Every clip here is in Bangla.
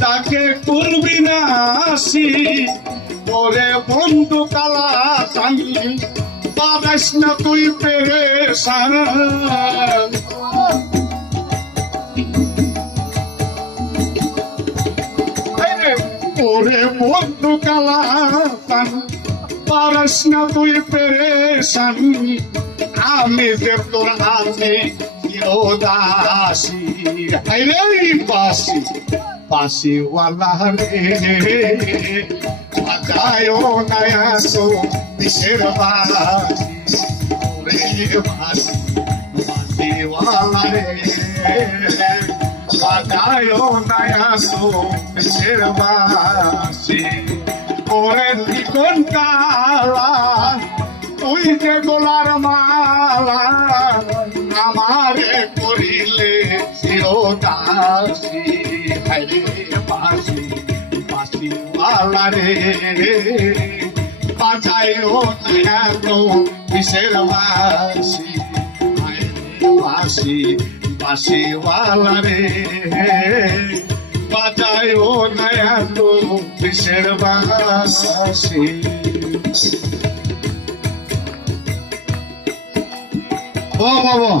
তাকে করবি না আসি ওরে বন্ধু কালা সানি পারাস না তুই পেরেশান ওরে বন্ধু কালা সানি পারাস না তুই পেরেশান আমি যে তোর আছি দাসী রে বাসি বাসিওয়ালা রে বাজায় নয়া সো বিশের বাসি রে বাসি বাসিওয়ালা রে বাজায় নয়া সো বিশের বাসি ওরে কোন কালা তুই যে গোলার মালা আমারে করিলে চিরদাসী হরে বাসি বাসিওয়ালা রে বাজায় নয়া তো কিসের বাসি বাসি বাসিওয়ালা রে বাজায় নয়া তো কিসের বাসি ও বাবা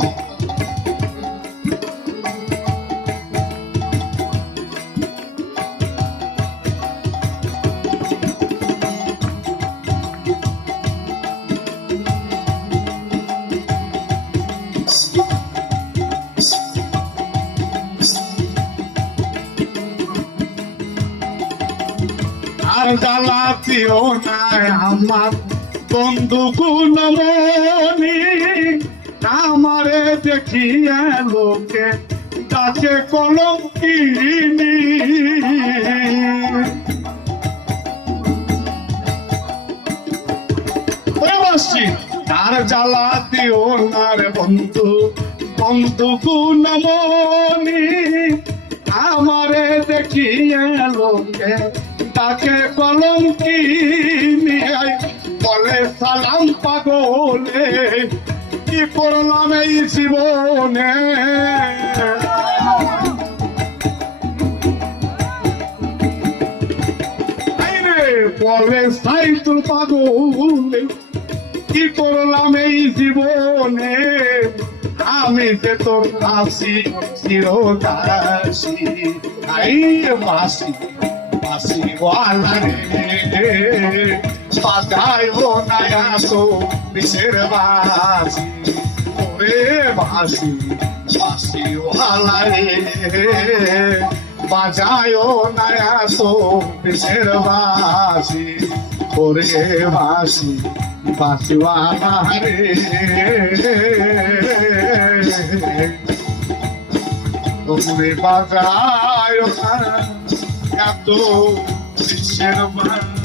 আর জ্বালাতিও নাই আমার বন্ধু গুণমণি আমারে দেখিয়া লোকে তাকে কলঙ্কিনী তার জ্বালা দিও না রে বন্ধু বন্ধু গুণমণি আমারে দেখিয়া লোকে তাকে কলঙ্কিনী বলে সালাম পাগলে কি করলাম এই জীবনে বলে সাইতুল পাগলে কি করলাম এই জীবনে আমি যে তোর আসি চিরদাসী আই মাসি বাসিওয়ালা রে বাজায় নয়া তো বিশের বাসি ওরে বাসি বাসিওয়ালা রে বাজায় নয়া তো বিশের বাসি ওরে বাসি বাসিওয়ালা রে তুমি বাজায় এত বিশের বাসি